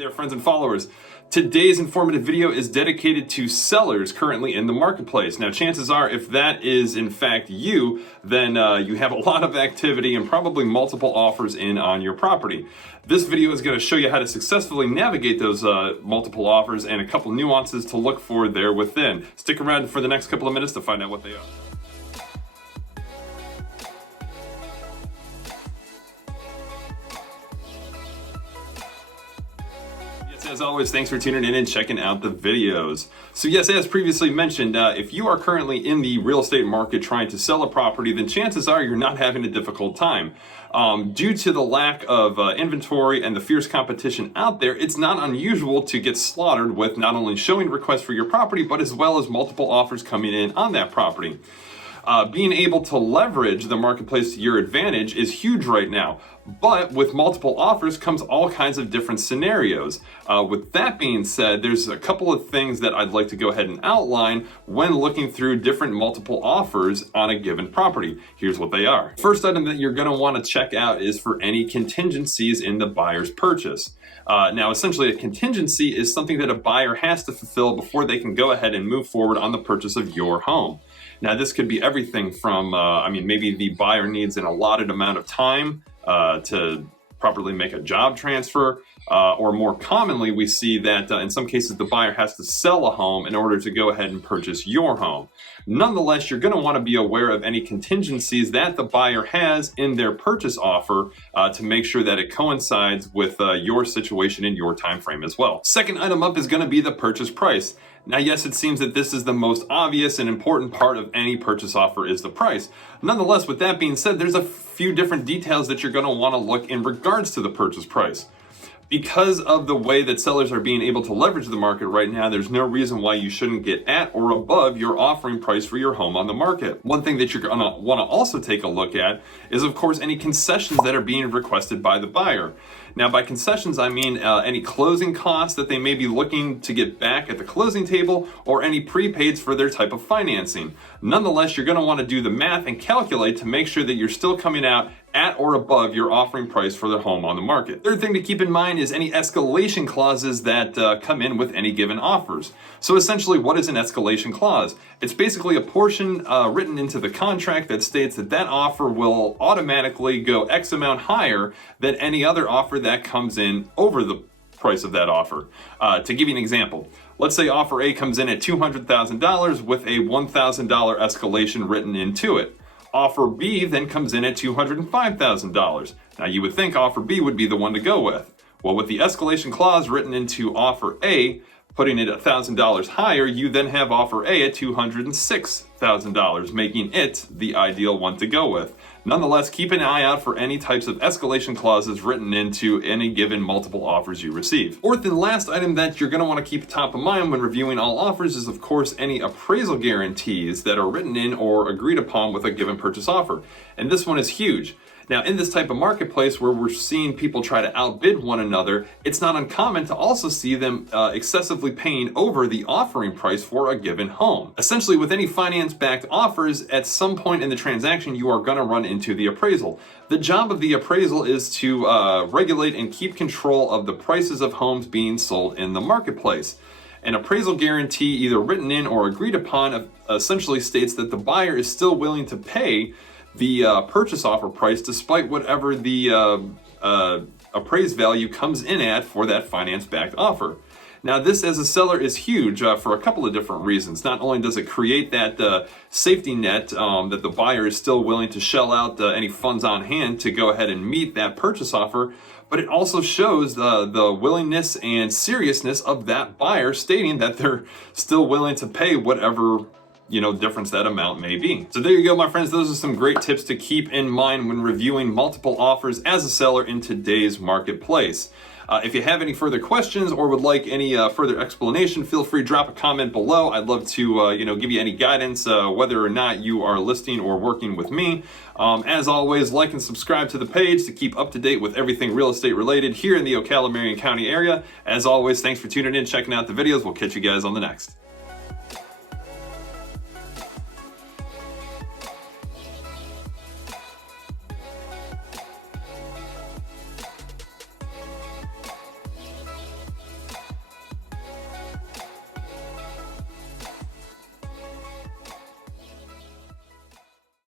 there, friends and followers. Today's informative video is dedicated to sellers currently in the marketplace. Now, chances are, if that is in fact you, then you have a lot of activity and probably multiple offers in on your property. This video is going to show you how to successfully navigate those multiple offers and a couple nuances to look for there within. Stick around for the next couple of minutes to find out what they are. As always, thanks for tuning in and checking out the videos. So yes, as previously mentioned, if you are currently in the real estate market trying to sell a property, then chances are you're not having a difficult time. Due to the lack of inventory and the fierce competition out there, it's not unusual to get slaughtered with not only showing requests for your property, but as well as multiple offers coming in on that property. Being able to leverage the marketplace to your advantage is huge right now, but with multiple offers comes all kinds of different scenarios. With that being said, there's a couple of things that I'd like to go ahead and outline when looking through different multiple offers on a given property. Here's what they are. First item that you're going to want to check out is for any contingencies in the buyer's purchase. Now, essentially, a contingency is something that a buyer has to fulfill before they can go ahead and move forward on the purchase of your home. Now, this could be everything from, maybe the buyer needs an allotted amount of time to properly make a job transfer, or more commonly, we see that in some cases the buyer has to sell a home in order to go ahead and purchase your home. Nonetheless, you're going to want to be aware of any contingencies that the buyer has in their purchase offer to make sure that it coincides with your situation and your time frame as well. Second item up is going to be the purchase price. Now, yes, it seems that this is the most obvious and important part of any purchase offer is the price. Nonetheless, with that being said, there's a few different details that you're going to want to look in regards to the purchase price. Because of the way that sellers are being able to leverage the market right now, there's no reason why you shouldn't get at or above your offering price for your home on the market. One thing that you're going to want to also take a look at is, of course, any concessions that are being requested by the buyer. Now, by concessions, I mean any closing costs that they may be looking to get back at the closing table or any prepaids for their type of financing. Nonetheless, you're going to want to do the math and calculate to make sure that you're still coming out at or above your offering price for the home on the market. Third thing to keep in mind is any escalation clauses that come in with any given offers. So essentially, what is an escalation clause? It's basically a portion written into the contract that states that that offer will automatically go X amount higher than any other offer that comes in over the price of that offer. To give you an example, let's say offer A comes in at $200,000 with a $1,000 escalation written into it. Offer B then comes in at $205,000. Now, you would think offer B would be the one to go with. Well, with the escalation clause written into offer A, putting it $1,000 higher, you then have offer A at $206,000, making it the ideal one to go with. Nonetheless, keep an eye out for any types of escalation clauses written into any given multiple offers you receive. Fourth and last item that you're going to want to keep top of mind when reviewing all offers is, of course, any appraisal guarantees that are written in or agreed upon with a given purchase offer. And this one is huge. Now, in this type of marketplace where we're seeing people try to outbid one another, it's not uncommon to also see them excessively paying over the offering price for a given home. Essentially, with any finance-backed offers, at some point in the transaction, you are going to run into the appraisal. The job of the appraisal is to regulate and keep control of the prices of homes being sold in the marketplace. An appraisal guarantee, either written in or agreed upon, essentially states that the buyer is still willing to pay the purchase offer price despite whatever the appraised value comes in at for that finance-backed offer. Now, this as a seller is huge for a couple of different reasons. Not only does it create that safety net that the buyer is still willing to shell out any funds on hand to go ahead and meet that purchase offer, but it also shows the willingness and seriousness of that buyer stating that they're still willing to pay whatever difference that amount may be. So there you go, my friends. Those are some great tips to keep in mind when reviewing multiple offers as a seller in today's marketplace. If you have any further questions or would like any further explanation, feel free to drop a comment below. I'd love to give you any guidance whether or not you are listing or working with me. As always, like and subscribe to the page to keep up to date with everything real estate related here in the Ocala-Marion County area. As always, thanks for tuning in, checking out the videos. We'll catch you guys on the next.